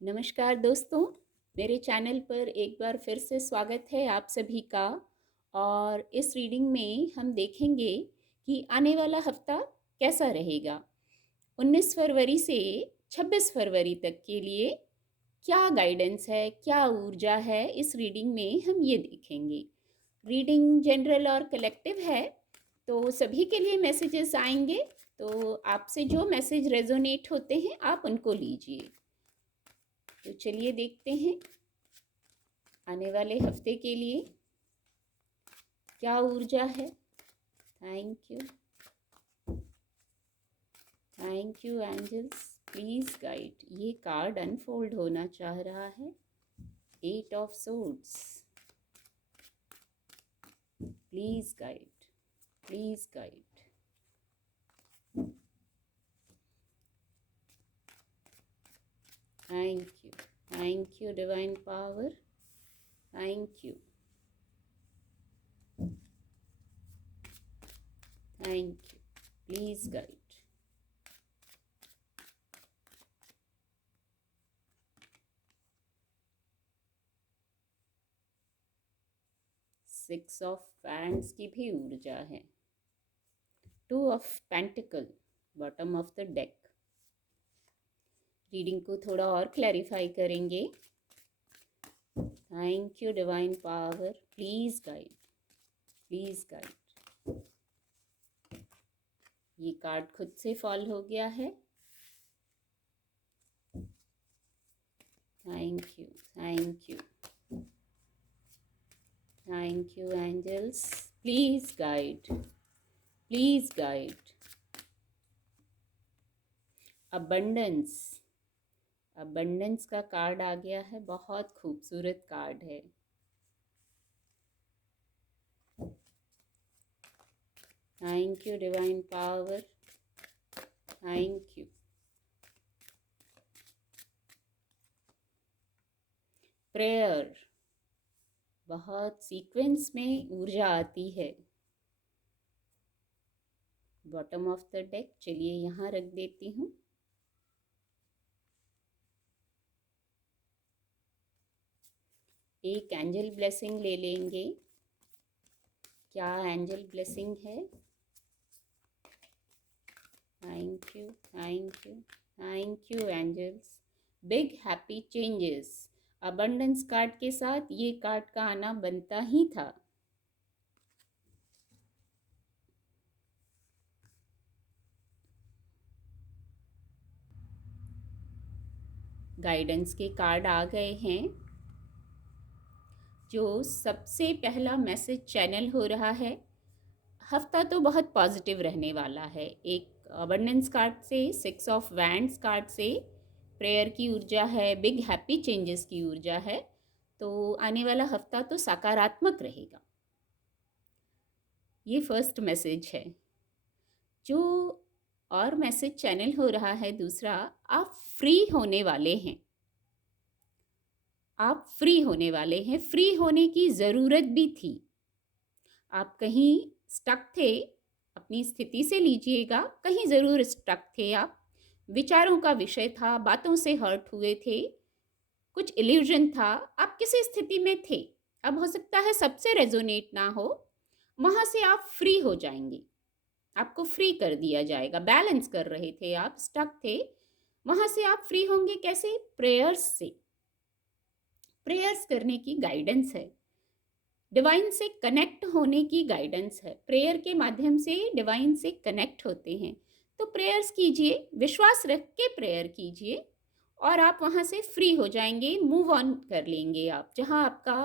नमस्कार दोस्तों, मेरे चैनल पर एक बार फिर से स्वागत है आप सभी का। और इस रीडिंग में हम देखेंगे कि आने वाला हफ्ता कैसा रहेगा। 19 फरवरी से 26 फरवरी तक के लिए क्या गाइडेंस है, क्या ऊर्जा है, इस रीडिंग में हम ये देखेंगे। रीडिंग जनरल और कलेक्टिव है, तो सभी के लिए मैसेजेस आएंगे। तो आपसे जो मैसेज रेजोनेट होते हैं आप उनको लीजिए। तो चलिए देखते हैं आने वाले हफ्ते के लिए क्या ऊर्जा है। Thank you angels, please guide. ये कार्ड अनफोल्ड होना चाह रहा है। 8 of swords, please guide, please guide. Thank you divine power, thank you, thank you, please guide. 6 of wands की भी ऊर्जा है। 2 of pentacle, bottom of the deck. Reading को थोड़ा और क्लैरिफाई करेंगे। Thank you divine power, please guide, please guide. ये card खुद से फॉल हो गया है। Thank you, thank you, thank you angels, please guide, please guide. Abundance, abundance का कार्ड आ गया है। बहुत खूबसूरत कार्ड है। Thank you divine power, thank you. Prayer, बहुत सीक्वेंस में ऊर्जा आती है। बॉटम ऑफ द डेक, चलिए यहाँ रख देती हूँ। एक एंजल ब्लेसिंग ले लेंगे। क्या एंजल ब्लेसिंग है? Thank you, thank you, thank you angels. Big happy changes. Abundance card के साथ ये कार्ड का आना बनता ही था। गाइडेंस के कार्ड आ गए हैं। जो सबसे पहला मैसेज चैनल हो रहा है, हफ्ता तो बहुत पॉजिटिव रहने वाला है। एक अबंडेंस कार्ड से, 6 ऑफ वैंड्स कार्ड से प्रेयर की ऊर्जा है, बिग हैप्पी चेंजेस की ऊर्जा है। तो आने वाला हफ्ता तो सकारात्मक रहेगा। ये फर्स्ट मैसेज है। जो और मैसेज चैनल हो रहा है दूसरा, आप फ्री होने वाले हैं। आप फ्री होने वाले हैं। फ्री होने की ज़रूरत भी थी। आप कहीं स्टक थे, अपनी स्थिति से लीजिएगा। कहीं ज़रूर स्टक थे आप। विचारों का विषय था, बातों से हर्ट हुए थे, कुछ इल्यूजन था, आप किसी स्थिति में थे। अब हो सकता है सबसे रेजोनेट ना हो, वहाँ से आप फ्री हो जाएंगे। आपको फ्री कर दिया जाएगा। बैलेंस कर रहे थे आप, स्टक थे, वहाँ से आप फ्री होंगे। कैसे? प्रेयर्स से। प्रेयर्स करने की गाइडेंस है। डिवाइन से कनेक्ट होने की गाइडेंस है। प्रेयर के माध्यम से डिवाइन से कनेक्ट होते हैं। तो प्रेयर्स कीजिए, विश्वास रख के प्रेयर कीजिए और आप वहाँ से फ्री हो जाएंगे। मूव ऑन कर लेंगे आप। जहाँ आपका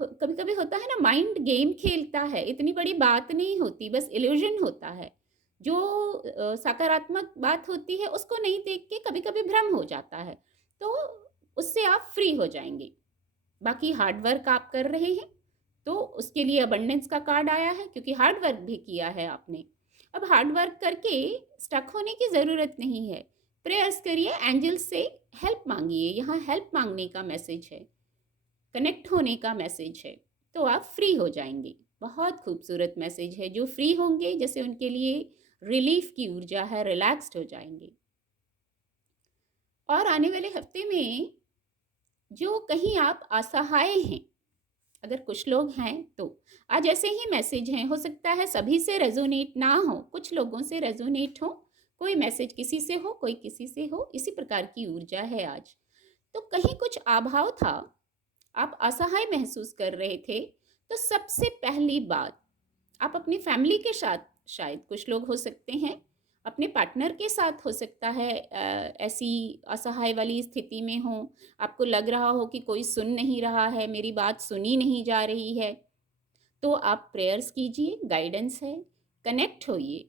कभी कभी होता है ना, माइंड गेम खेलता है, इतनी बड़ी बात नहीं होती, बस इल्यूजन होता है। जो सकारात्मक बात होती है उसको नहीं देख के कभी कभी भ्रम हो जाता है। तो उससे आप फ्री हो जाएंगे। बाकी हार्ड वर्क आप कर रहे हैं, तो उसके लिए अबंडेंस का कार्ड आया है, क्योंकि हार्ड वर्क भी किया है आपने। अब हार्ड वर्क करके स्टक होने की ज़रूरत नहीं है। प्रेयर्स करिए, एंजल्स से हेल्प मांगिए। यहाँ हेल्प मांगने का मैसेज है, कनेक्ट होने का मैसेज है। तो आप फ्री हो जाएंगे। बहुत खूबसूरत मैसेज है। जो फ्री होंगे, जैसे उनके लिए रिलीफ की ऊर्जा है, रिलैक्स्ड हो जाएंगे। और आने वाले हफ्ते में जो कहीं आप असहाय हैं, अगर कुछ लोग हैं तो आज ऐसे ही मैसेज हैं, हो सकता है सभी से रेजोनेट ना हो, कुछ लोगों से रेजोनेट हो, कोई मैसेज किसी से हो, कोई किसी से हो, इसी प्रकार की ऊर्जा है आज। तो कहीं कुछ अभाव था, आप असहाय महसूस कर रहे थे, तो सबसे पहली बात आप अपनी फैमिली के साथ, शायद कुछ लोग हो सकते हैं अपने पार्टनर के साथ, हो सकता है ऐसी असहाय वाली स्थिति में हो, आपको लग रहा हो कि कोई सुन नहीं रहा है, मेरी बात सुनी नहीं जा रही है, तो आप प्रेयर्स कीजिए, गाइडेंस है, कनेक्ट होइए।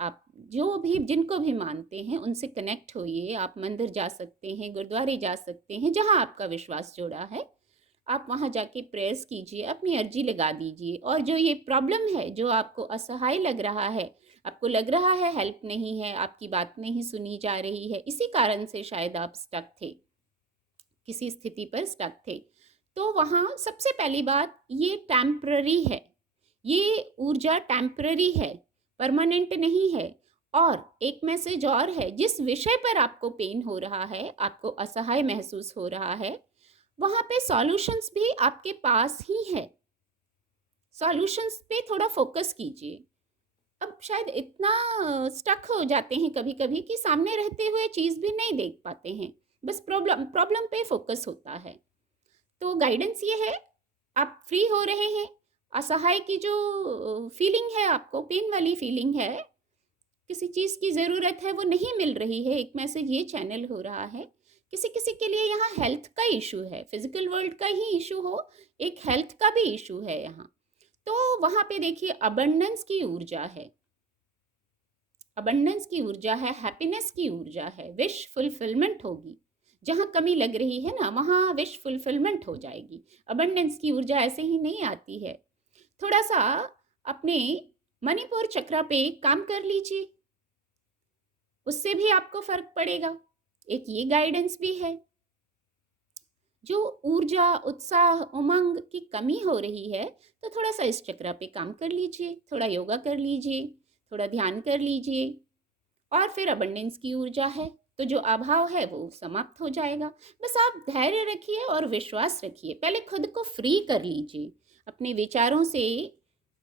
आप जो भी जिनको भी मानते हैं उनसे कनेक्ट होइए। आप मंदिर जा सकते हैं, गुरुद्वारे जा सकते हैं, जहाँ आपका विश्वास जुड़ा है आप वहाँ जाके प्रेयर्स कीजिए, अपनी अर्जी लगा दीजिए। और जो ये प्रॉब्लम है, जो आपको असहाय लग रहा है, आपको लग रहा है हेल्प नहीं है, आपकी बात नहीं सुनी जा रही है, इसी कारण से शायद आप स्टक थे, किसी स्थिति पर स्टक थे, तो वहाँ सबसे पहली बात, ये टेम्पररी है, ये ऊर्जा टेम्पररी है, परमानेंट नहीं है। और एक मैसेज और है, जिस विषय पर आपको पेन हो रहा है, आपको असहाय महसूस हो रहा है, वहाँ पे सॉल्यूशंस भी आपके पास ही है। सॉल्यूशंस पे थोड़ा फोकस कीजिए। अब शायद इतना स्टक हो जाते हैं कभी कभी कि सामने रहते हुए चीज़ भी नहीं देख पाते हैं, बस प्रॉब्लम प्रॉब्लम पे फोकस होता है। तो गाइडेंस ये है, आप फ्री हो रहे हैं, असहाय की जो फीलिंग है, आपको पेन वाली फीलिंग है, किसी चीज़ की ज़रूरत है वो नहीं मिल रही है, एक मैसेज ये चैनल हो रहा है। किसी किसी के लिए यहाँ हेल्थ का इशू है, फिजिकल वर्ल्ड का ही इशू हो, एक हेल्थ का भी इशू है यहाँ। तो वहाँ पे देखिए अबंडेंस की ऊर्जा है, अबंडेंस की ऊर्जा है, हैप्पीनेस की ऊर्जा है, विश फुलफिलमेंट होगी। जहाँ कमी लग रही है ना, वहाँ विश फुलफिलमेंट हो जाएगी। अबंडेंस की ऊर्जा ऐसे ही नहीं आती है। थोड़ा सा अपने मणिपुर चक्र पे काम कर लीजिए, उससे भी आपको फर्क पड़ेगा। एक ये गाइडेंस भी है। जो ऊर्जा, उत्साह, उमंग की कमी हो रही है, तो थोड़ा सा इस चक्र पे काम कर लीजिए, थोड़ा योगा कर लीजिए, थोड़ा ध्यान कर लीजिए, और फिर अबंडेंस की ऊर्जा है, तो जो अभाव है वो समाप्त हो जाएगा। बस आप धैर्य रखिए और विश्वास रखिए, पहले खुद को फ्री कर लीजिए अपने विचारों से।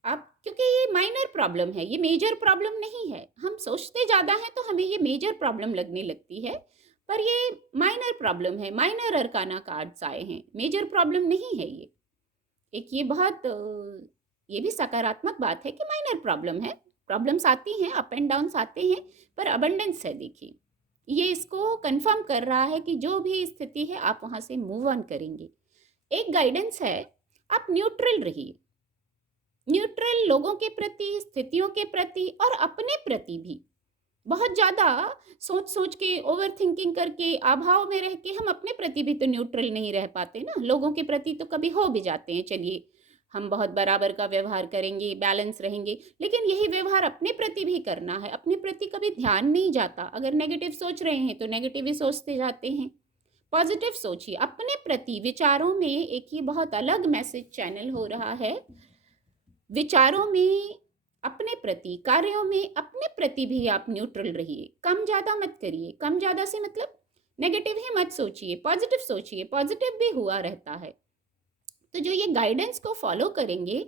आप, क्योंकि ये माइनर प्रॉब्लम है, ये मेजर प्रॉब्लम नहीं है। हम सोचते ज़्यादा हैं तो हमें ये मेजर प्रॉब्लम लगने लगती है, पर ये माइनर प्रॉब्लम है, माइनर अरकाना कार्ड्स आए हैं, मेजर प्रॉब्लम नहीं है ये। एक ये बहुत ये भी सकारात्मक बात है कि माइनर प्रॉब्लम है, प्रॉब्लम्स आती हैं, अप एंड डाउन्स आते हैं, पर अबंडेंस है। देखिए, ये इसको कंफर्म कर रहा है कि जो भी स्थिति है आप वहाँ से मूव ऑन करेंगे। एक गाइडेंस है, आप न्यूट्रल रहिए, न्यूट्रल लोगों के प्रति, स्थितियों के प्रति और अपने प्रति भी। बहुत ज़्यादा सोच सोच के, ओवर थिंकिंग करके, अभाव में रह के हम अपने प्रति भी तो न्यूट्रल नहीं रह पाते ना, लोगों के प्रति तो कभी हो भी जाते हैं, चलिए हम बहुत बराबर का व्यवहार करेंगे, बैलेंस रहेंगे, लेकिन यही व्यवहार अपने प्रति भी करना है। अपने प्रति कभी ध्यान नहीं जाता, अगर नेगेटिव सोच रहे हैं तो नेगेटिव ही सोचते जाते हैं। पॉजिटिव सोचिए अपने प्रति, विचारों में एक ये बहुत अलग मैसेज चैनल हो रहा है, विचारों में अपने प्रति, कार्यों में अपने प्रति भी आप न्यूट्रल रहिए, कम ज़्यादा मत करिए। कम ज़्यादा से मतलब नेगेटिव ही मत सोचिए, पॉजिटिव सोचिए, पॉजिटिव भी हुआ रहता है। तो जो ये गाइडेंस को फॉलो करेंगे,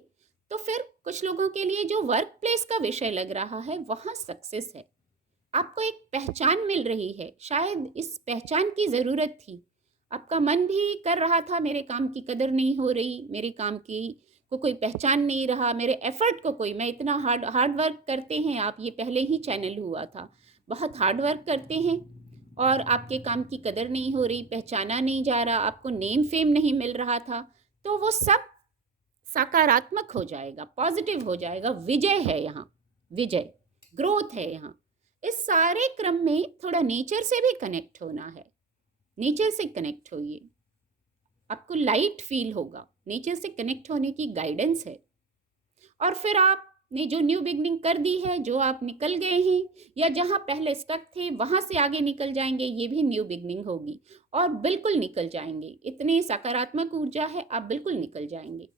तो फिर कुछ लोगों के लिए जो वर्क प्लेस का विषय लग रहा है, वहाँ सक्सेस है, आपको एक पहचान मिल रही है, शायद इस पहचान की ज़रूरत थी। आपका मन भी कर रहा था, मेरे काम की कदर नहीं हो रही, मेरे काम की को कोई पहचान नहीं रहा, मेरे एफर्ट को कोई, मैं इतना हार्ड वर्क करते हैं आप, ये पहले ही चैनल हुआ था, बहुत हार्ड वर्क करते हैं और आपके काम की कदर नहीं हो रही, पहचाना नहीं जा रहा, आपको नेम फेम नहीं मिल रहा था, तो वो सब सकारात्मक हो जाएगा, पॉजिटिव हो जाएगा, विजय है यहाँ, विजय, ग्रोथ है यहाँ। इस सारे क्रम में थोड़ा नेचर से भी कनेक्ट होना है, नेचर से कनेक्ट होइए, आपको लाइट फील होगा, नेचर से कनेक्ट होने की गाइडेंस है। और फिर आपने जो न्यू बिगनिंग कर दी है, जो आप निकल गए हैं या जहाँ पहले स्टक थे वहाँ से आगे निकल जाएंगे, ये भी न्यू बिगनिंग होगी और बिल्कुल निकल जाएंगे। इतनी सकारात्मक ऊर्जा है, आप बिल्कुल निकल जाएंगे।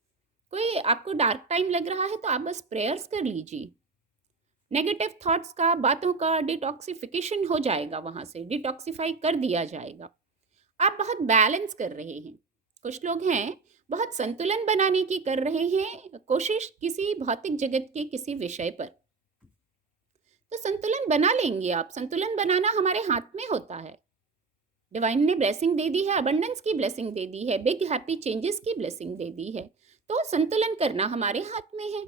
कोई आपको डार्क टाइम लग रहा है तो आप बस प्रेयर्स कर लीजिए, नेगेटिव थॉट्स का, बातों का डिटॉक्सिफिकेशन हो जाएगा, वहाँ से डिटॉक्सिफाई कर दिया जाएगा। आप बहुत बैलेंस कर रहे हैं। कुछ लोग हैं बहुत संतुलन बनाने की कर रहे हैं कोशिश किसी भौतिक जगत के किसी विषय पर। तो संतुलन बना लेंगे आप। संतुलन बनाना हमारे हाथ में होता है। डिवाइन ने ब्लेसिंग दे दी है, अबंडेंस की ब्लेसिंग दे दी है, बिग हैप्पी चेंजेस की ब्लेसिंग दे दी है। तो संतुलन करना हमारे हाथ में है।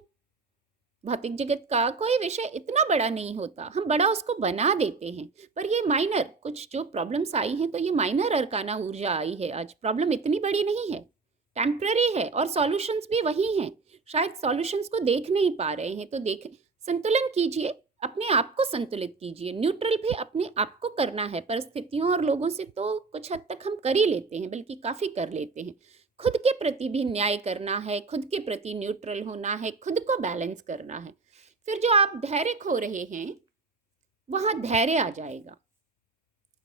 भौतिक जगत का कोई विषय इतना बड़ा नहीं होता, हम बड़ा उसको बना देते हैं। पर ये माइनर कुछ जो प्रॉब्लम्स आई हैं, तो ये माइनर अरकाना ऊर्जा आई है आज। प्रॉब्लम इतनी बड़ी नहीं है, टेम्पररी है, और सॉल्यूशंस भी वही हैं। शायद सॉल्यूशंस को देख नहीं पा रहे हैं, तो देख, संतुलन कीजिए, अपने आप को संतुलित कीजिए। न्यूट्रल भी अपने आप को करना है। परिस्थितियों और लोगों से तो कुछ हद तक हम कर ही लेते हैं, बल्कि काफ़ी कर लेते हैं। खुद के प्रति भी न्याय करना है, खुद के प्रति न्यूट्रल होना है, खुद को बैलेंस करना है। फिर जो आप धैर्य खो रहे हैं, वहाँ धैर्य आ जाएगा,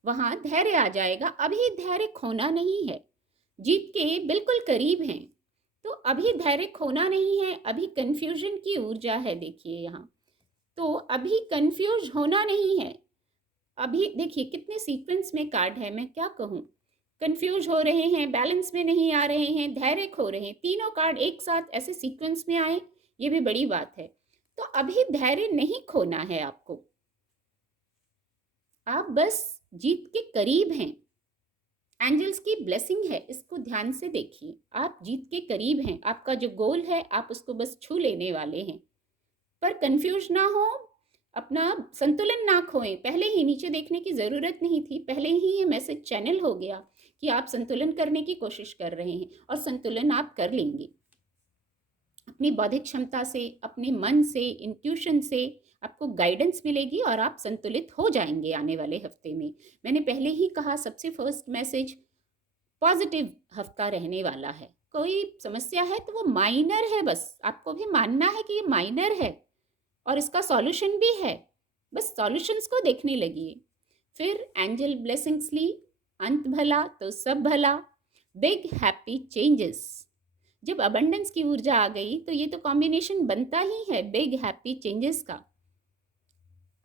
वहाँ धैर्य आ जाएगा। अभी धैर्य खोना नहीं है, जीत के बिल्कुल करीब हैं, तो अभी धैर्य खोना नहीं है। अभी कन्फ्यूजन की ऊर्जा है, देखिए यहाँ, तो अभी कंफ्यूज होना नहीं है। अभी देखिए कितने सीक्वेंस में कार्ड है, मैं क्या कहूँ। कंफ्यूज हो रहे हैं, बैलेंस में नहीं आ रहे हैं, धैर्य खो रहे हैं। तीनों कार्ड एक साथ ऐसे सीक्वेंस में आए, ये भी बड़ी बात है। तो अभी धैर्य नहीं खोना है आपको, आप बस जीत के करीब हैं। एंजल्स की ब्लेसिंग है, इसको ध्यान से देखिए। आप जीत के करीब हैं, आपका जो गोल है आप उसको बस छू लेने वाले हैं। पर कंफ्यूज ना हो, अपना संतुलन ना खोएं। पहले ही नीचे देखने की ज़रूरत नहीं थी, पहले ही ये मैसेज चैनल हो गया कि आप संतुलन करने की कोशिश कर रहे हैं, और संतुलन आप कर लेंगे अपनी बौद्धिक क्षमता से, अपने मन से, इंट्यूशन से। आपको गाइडेंस मिलेगी और आप संतुलित हो जाएंगे आने वाले हफ्ते में। मैंने पहले ही कहा, सबसे फर्स्ट मैसेज, पॉजिटिव हफ्ता रहने वाला है। कोई समस्या है तो वो माइनर है, बस आपको भी मानना है कि ये माइनर है और इसका सॉल्यूशन भी है। बस सॉल्यूशंस को देखने लगिए। फिर एंजल ब्लेसिंग्स ली, अंत भला तो सब भला, बिग हैप्पी चेंजेस। जब अबंडेंस की ऊर्जा आ गई तो ये तो कॉम्बिनेशन बनता ही है बिग हैप्पी चेंजेस का।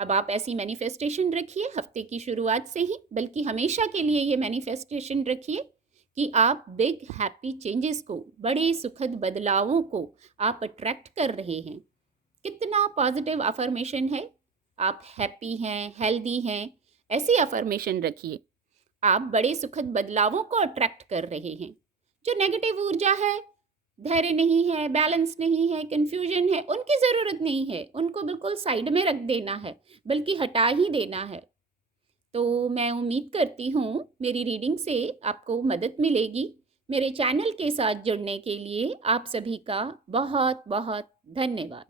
अब आप ऐसी मैनिफेस्टेशन रखिए हफ्ते की शुरुआत से ही, बल्कि हमेशा के लिए ये मैनिफेस्टेशन रखिए कि आप बिग हैप्पी चेंजेस को, बड़े सुखद बदलावों को आप अट्रैक्ट कर रहे हैं। कितना पॉजिटिव अफर्मेशन है। आप हैप्पी हैं, हेल्दी हैं, ऐसी अफर्मेशन रखिए। आप बड़े सुखद बदलावों को अट्रैक्ट कर रहे हैं। जो नेगेटिव ऊर्जा है, धैर्य नहीं है, बैलेंस नहीं है, कंफ्यूजन है, उनकी ज़रूरत नहीं है। उनको बिल्कुल साइड में रख देना है, बल्कि हटा ही देना है। तो मैं उम्मीद करती हूँ मेरी रीडिंग से आपको मदद मिलेगी। मेरे चैनल के साथ जुड़ने के लिए आप सभी का बहुत बहुत धन्यवाद।